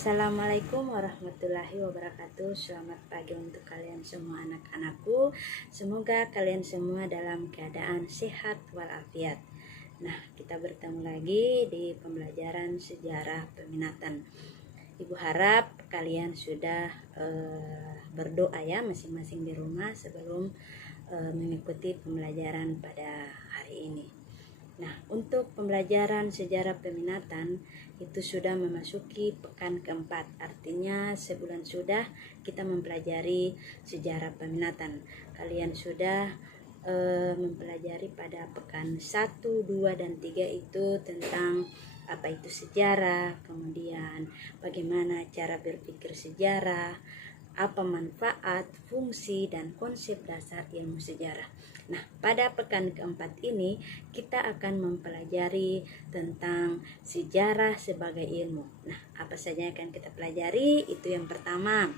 Assalamualaikum warahmatullahi wabarakatuh. Selamat pagi untuk kalian semua anak-anakku. Semoga kalian semua dalam keadaan sehat walafiat. Nah, kita bertemu lagi di pembelajaran sejarah peminatan. Ibu harap kalian sudah berdoa ya masing-masing di rumah sebelum mengikuti pembelajaran pada hari ini. Nah, untuk pembelajaran sejarah peminatan itu sudah memasuki pekan keempat. Artinya sebulan sudah kita mempelajari sejarah peminatan. Kalian sudah mempelajari pada pekan 1, 2, dan 3 itu tentang apa itu sejarah, kemudian bagaimana cara berpikir sejarah, apa manfaat, fungsi, dan konsep dasar ilmu sejarah. Nah, pada pekan keempat ini kita akan mempelajari tentang sejarah sebagai ilmu. Nah, apa saja yang akan kita pelajari? Itu yang pertama,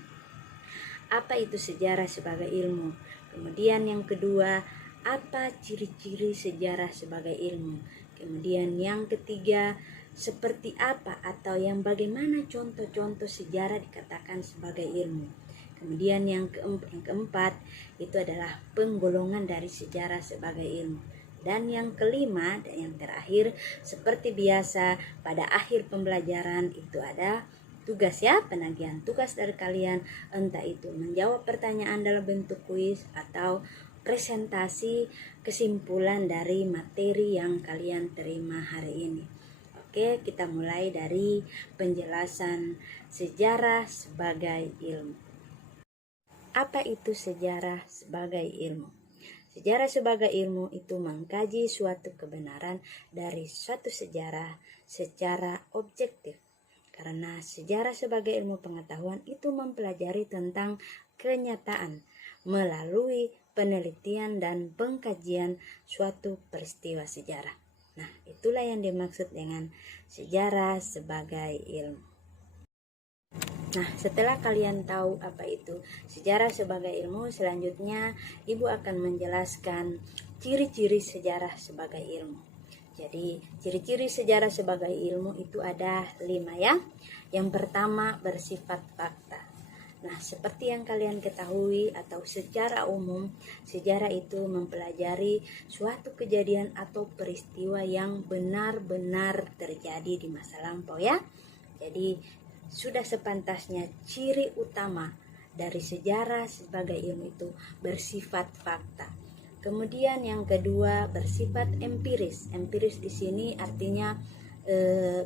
apa itu sejarah sebagai ilmu? Kemudian yang kedua, apa ciri-ciri sejarah sebagai ilmu? Kemudian yang ketiga, seperti apa atau yang bagaimana contoh-contoh sejarah dikatakan sebagai ilmu? Kemudian yang keempat itu adalah penggolongan dari sejarah sebagai ilmu. Dan yang kelima dan yang terakhir, seperti biasa pada akhir pembelajaran itu ada tugas ya, penagihan tugas dari kalian, entah itu menjawab pertanyaan dalam bentuk kuis atau presentasi kesimpulan dari materi yang kalian terima hari ini. Oke, kita mulai dari penjelasan sejarah sebagai ilmu. Apa itu sejarah sebagai ilmu? Sejarah sebagai ilmu itu mengkaji suatu kebenaran dari suatu sejarah secara objektif. Karena sejarah sebagai ilmu pengetahuan itu mempelajari tentang kenyataan melalui penelitian dan pengkajian suatu peristiwa sejarah. Nah, itulah yang dimaksud dengan sejarah sebagai ilmu. Nah, setelah kalian tahu apa itu sejarah sebagai ilmu, selanjutnya Ibu akan menjelaskan ciri-ciri sejarah sebagai ilmu. Jadi, ciri-ciri sejarah sebagai ilmu itu ada 5 ya. Yang pertama, bersifat fakta. Nah, seperti yang kalian ketahui atau secara umum, sejarah itu mempelajari suatu kejadian atau peristiwa yang benar-benar terjadi di masa lampau ya. Jadi, sudah sepantasnya ciri utama dari sejarah sebagai ilmu itu bersifat fakta. Kemudian yang kedua, bersifat empiris. Empiris di sini artinya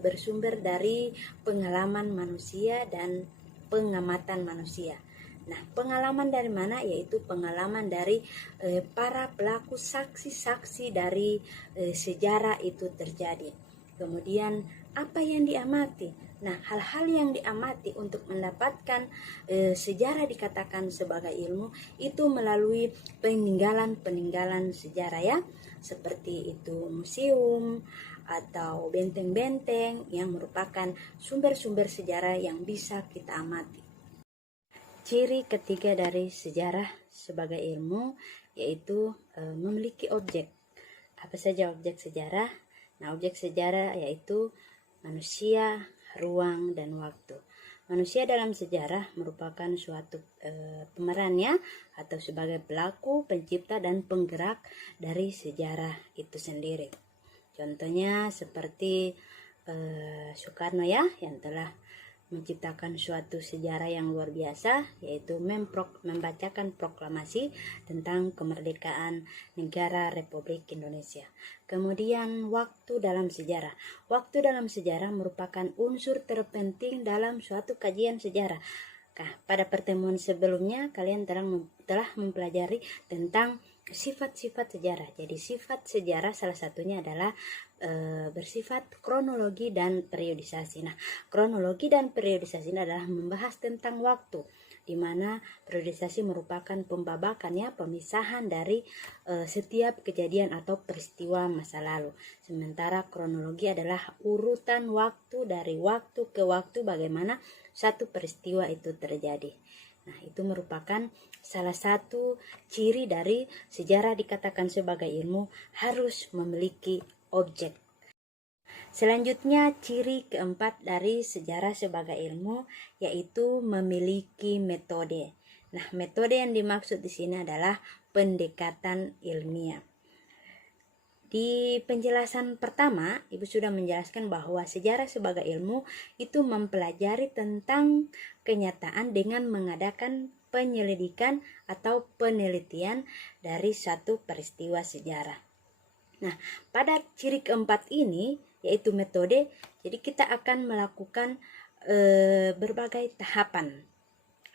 bersumber dari pengalaman manusia dan pengamatan manusia. Nah, pengalaman dari mana? Yaitu pengalaman dari para pelaku saksi-saksi dari sejarah itu terjadi. Kemudian apa yang diamati? Nah, hal-hal yang diamati untuk mendapatkan sejarah dikatakan sebagai ilmu itu melalui peninggalan-peninggalan sejarah ya, seperti itu museum atau benteng-benteng yang merupakan sumber-sumber sejarah yang bisa kita amati. Ciri ketiga dari sejarah sebagai ilmu yaitu memiliki objek. Apa saja objek sejarah? Nah, objek sejarah yaitu manusia, ruang, dan waktu. Manusia dalam sejarah merupakan suatu pemerannya atau sebagai pelaku, pencipta, dan penggerak dari sejarah itu sendiri. Contohnya seperti Soekarno ya, yang telah menciptakan suatu sejarah yang luar biasa, yaitu membacakan proklamasi tentang kemerdekaan negara Republik Indonesia. Kemudian waktu dalam sejarah. Waktu dalam sejarah merupakan unsur terpenting dalam suatu kajian sejarah. Nah, pada pertemuan sebelumnya kalian telah mempelajari tentang sifat-sifat sejarah. Jadi sifat sejarah salah satunya adalah bersifat kronologi dan periodisasi. Nah, kronologi dan periodisasi ini adalah membahas tentang waktu, di mana periodisasi merupakan pembabakan ya, pemisahan dari setiap kejadian atau peristiwa masa lalu. Sementara kronologi adalah urutan waktu dari waktu ke waktu bagaimana satu peristiwa itu terjadi. Nah, itu merupakan salah satu ciri dari sejarah dikatakan sebagai ilmu, harus memiliki objek. Selanjutnya, ciri keempat dari sejarah sebagai ilmu yaitu memiliki metode. Nah, metode yang dimaksud di sini adalah pendekatan ilmiah. Di penjelasan pertama, Ibu sudah menjelaskan bahwa sejarah sebagai ilmu itu mempelajari tentang kenyataan dengan mengadakan penyelidikan atau penelitian dari satu peristiwa sejarah. Nah, pada ciri keempat ini, yaitu metode, jadi kita akan melakukan berbagai tahapan,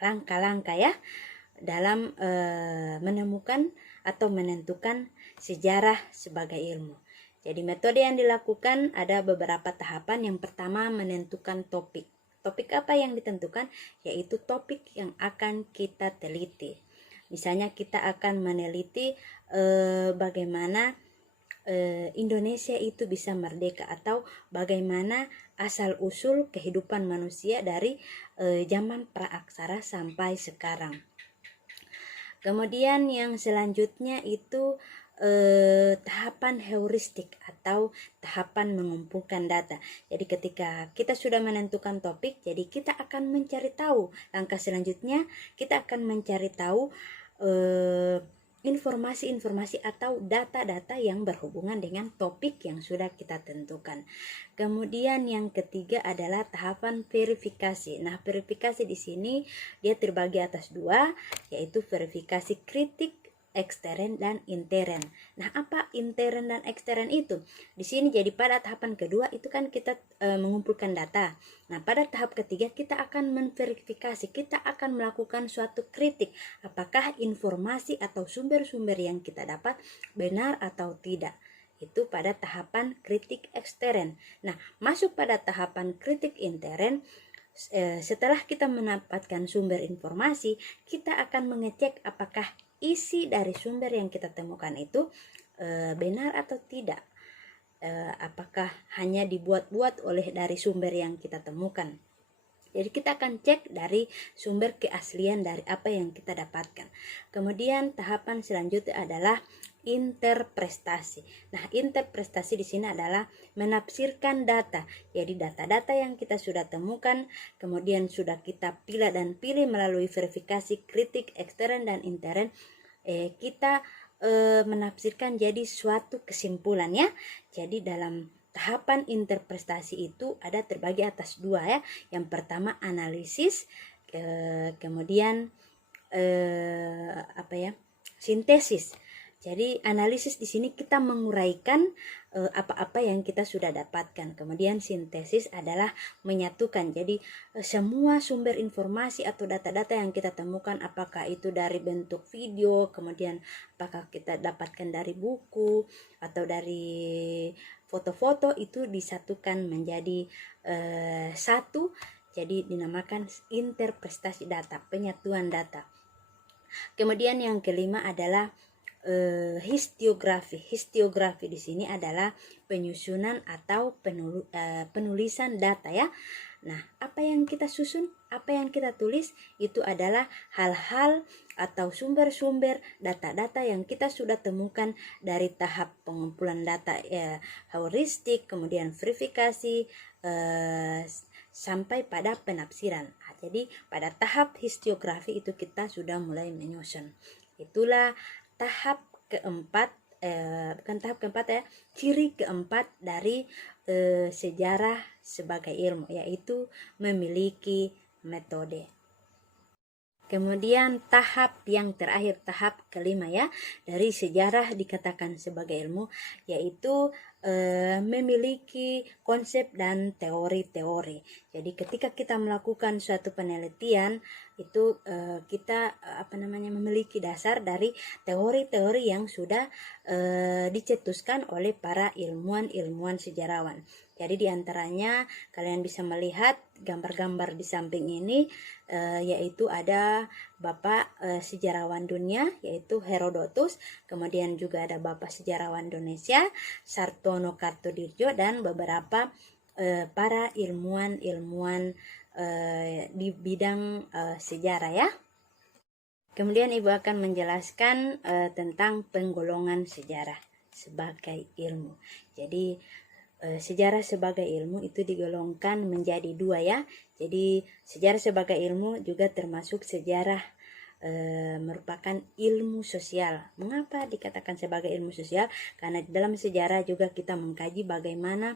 langkah-langkah ya, dalam menemukan atau menentukan sejarah sebagai ilmu. Jadi metode yang dilakukan ada beberapa tahapan. Yang pertama, menentukan topik. Topik apa yang ditentukan? Yaitu topik yang akan kita teliti. Misalnya kita akan meneliti bagaimana Indonesia itu bisa merdeka, atau bagaimana asal-usul kehidupan manusia dari zaman praaksara sampai sekarang. Kemudian yang selanjutnya itu tahapan heuristik atau tahapan mengumpulkan data. Jadi ketika kita sudah menentukan topik, jadi kita akan mencari tahu. Langkah selanjutnya kita akan mencari tahu informasi-informasi atau data-data yang berhubungan dengan topik yang sudah kita tentukan. Kemudian yang ketiga adalah tahapan verifikasi. Nah, verifikasi di sini dia terbagi atas dua, yaitu verifikasi kritik ekstern dan intern. Nah, apa intern dan ekstern itu? Di sini jadi pada tahapan kedua itu kan kita mengumpulkan data. Nah, pada tahap ketiga kita akan memverifikasi, kita akan melakukan suatu kritik, apakah informasi atau sumber-sumber yang kita dapat benar atau tidak. Itu pada tahapan kritik ekstern. Nah, masuk pada tahapan kritik intern. Setelah kita mendapatkan sumber informasi, kita akan mengecek apakah isi dari sumber yang kita temukan itu benar atau tidak. Apakah hanya dibuat-buat oleh dari sumber yang kita temukan. Jadi kita akan cek dari sumber keaslian dari apa yang kita dapatkan. Kemudian tahapan selanjutnya adalah interpretasi. Nah, interpretasi di sini adalah menafsirkan data. Jadi data-data yang kita sudah temukan, kemudian sudah kita pilih melalui verifikasi kritik ekstern dan intern, kita menafsirkan jadi suatu kesimpulan ya. Jadi dalam tahapan interpretasi itu ada terbagi atas dua ya. Yang pertama analisis, kemudian sintesis. Jadi analisis di sini kita menguraikan apa-apa yang kita sudah dapatkan. Kemudian sintesis adalah menyatukan. Jadi semua sumber informasi atau data-data yang kita temukan, apakah itu dari bentuk video, kemudian apakah kita dapatkan dari buku atau dari foto-foto, itu disatukan menjadi satu. Jadi dinamakan interpretasi data, penyatuan data. Kemudian yang kelima adalah histiografi. Histiografi di sini adalah penyusunan atau penulisan data ya. Nah, apa yang kita susun, apa yang kita tulis itu adalah hal-hal atau sumber-sumber data-data yang kita sudah temukan dari tahap pengumpulan data heuristik, kemudian verifikasi sampai pada penafsiran. Nah, jadi pada tahap histiografi itu kita sudah mulai menyusun. Itulah tahap keempat, ciri keempat dari sejarah sebagai ilmu, yaitu memiliki metode. Kemudian tahap yang terakhir, tahap kelima ya, dari sejarah dikatakan sebagai ilmu, yaitu memiliki konsep dan teori-teori. Jadi ketika kita melakukan suatu penelitian itu kita memiliki dasar dari teori-teori yang sudah dicetuskan oleh para ilmuwan sejarawan. Jadi diantaranya kalian bisa melihat gambar-gambar di samping ini, yaitu ada Bapak sejarawan dunia yaitu Herodotus, kemudian juga ada Bapak sejarawan Indonesia Sartono Kartodirjo, dan beberapa para ilmuwan di bidang sejarah ya. Kemudian Ibu akan menjelaskan tentang penggolongan sejarah sebagai ilmu. Jadi sejarah sebagai ilmu itu digolongkan menjadi dua ya. Jadi sejarah sebagai ilmu juga termasuk sejarah merupakan ilmu sosial. Mengapa dikatakan sebagai ilmu sosial? Karena dalam sejarah juga kita mengkaji bagaimana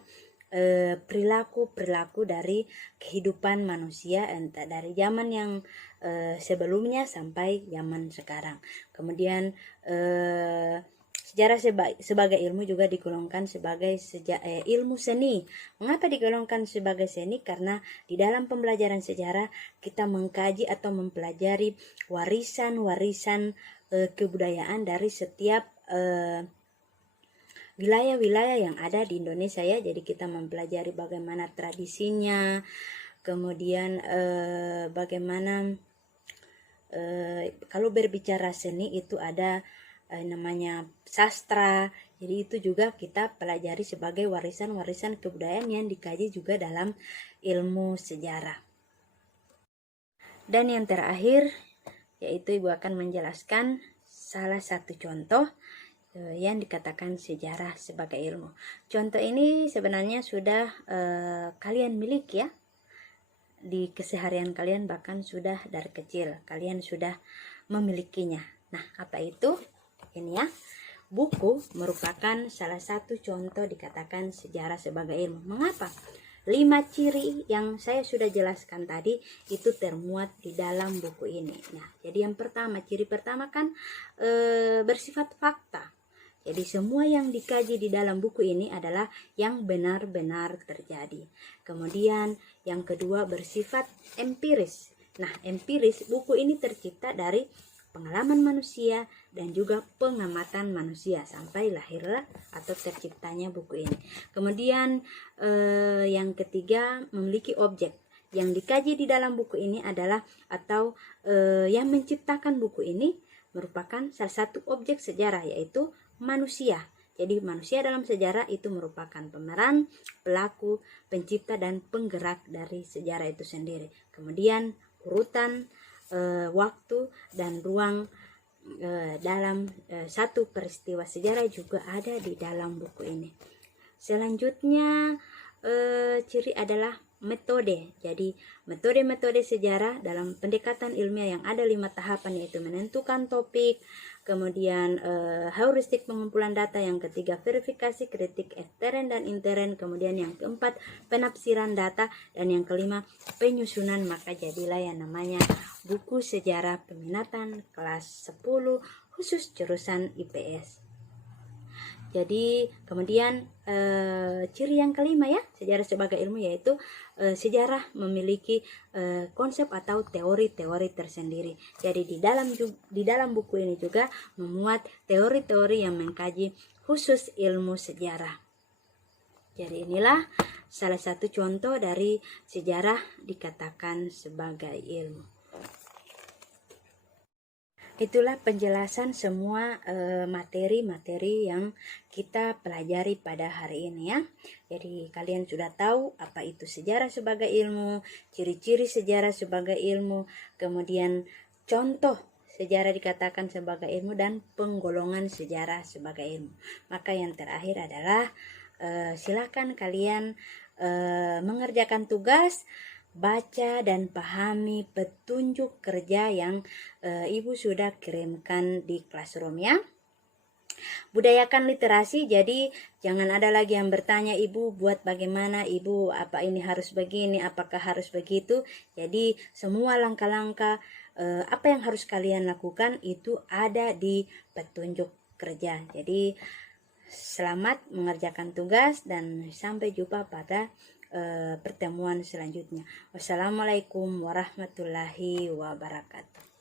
perilaku dari kehidupan manusia entah dari zaman yang sebelumnya sampai zaman sekarang. Kemudian sejarah sebagai ilmu juga digolongkan sebagai ilmu seni. Mengapa digolongkan sebagai seni? Karena di dalam pembelajaran sejarah kita mengkaji atau mempelajari warisan-warisan kebudayaan dari setiap wilayah-wilayah yang ada di Indonesia ya. Jadi kita mempelajari bagaimana tradisinya, kemudian bagaimana kalau berbicara seni itu ada namanya sastra. Jadi itu juga kita pelajari sebagai warisan-warisan kebudayaan yang dikaji juga dalam ilmu sejarah. Dan yang terakhir yaitu Ibu akan menjelaskan salah satu contoh yang dikatakan sejarah sebagai ilmu. Contoh ini sebenarnya sudah kalian miliki ya di keseharian kalian, bahkan sudah dari kecil kalian sudah memilikinya. Nah, apa itu? Ini ya, buku merupakan salah satu contoh dikatakan sejarah sebagai ilmu. Mengapa? 5 ciri yang saya sudah jelaskan tadi itu termuat di dalam buku ini. Nah, jadi yang pertama, ciri pertama kan bersifat fakta. Jadi semua yang dikaji di dalam buku ini adalah yang benar-benar terjadi. Kemudian yang kedua bersifat empiris. Nah, empiris, buku ini tercipta dari pengalaman manusia dan juga pengamatan manusia sampai lahirlah atau terciptanya buku ini. Kemudian yang ketiga memiliki objek. Yang dikaji di dalam buku ini adalah atau yang menciptakan buku ini merupakan salah satu objek sejarah, yaitu manusia. Jadi manusia dalam sejarah itu merupakan pemeran, pelaku, pencipta, dan penggerak dari sejarah itu sendiri. Kemudian urutan waktu dan ruang dalam satu peristiwa sejarah juga ada di dalam buku ini. Selanjutnya ciri adalah metode. Jadi metode-metode sejarah dalam pendekatan ilmiah yang ada 5 tahapan, yaitu menentukan topik, kemudian heuristik pengumpulan data, yang ketiga verifikasi, kritik ekstern dan intern, kemudian yang keempat penafsiran data, dan yang kelima penyusunan. Maka jadilah yang namanya buku sejarah peminatan kelas 10 khusus jurusan IPS. Jadi kemudian ciri yang kelima ya, sejarah sebagai ilmu, yaitu sejarah memiliki konsep atau teori-teori tersendiri. Jadi di dalam buku ini juga memuat teori-teori yang mengkaji khusus ilmu sejarah. Jadi inilah salah satu contoh dari sejarah dikatakan sebagai ilmu. Itulah penjelasan semua materi-materi yang kita pelajari pada hari ini ya. Jadi kalian sudah tahu apa itu sejarah sebagai ilmu, ciri-ciri sejarah sebagai ilmu, kemudian contoh sejarah dikatakan sebagai ilmu, dan penggolongan sejarah sebagai ilmu. Maka yang terakhir adalah silakan kalian mengerjakan tugas, baca dan pahami petunjuk kerja yang Ibu sudah kirimkan di Classroom ya. Budayakan literasi, jadi jangan ada lagi yang bertanya, Ibu buat bagaimana, Ibu apa ini harus begini, apakah harus begitu. Jadi semua langkah-langkah apa yang harus kalian lakukan itu ada di petunjuk kerja. Jadi selamat mengerjakan tugas dan sampai jumpa pada pertemuan selanjutnya. Wassalamualaikum warahmatullahi wabarakatuh.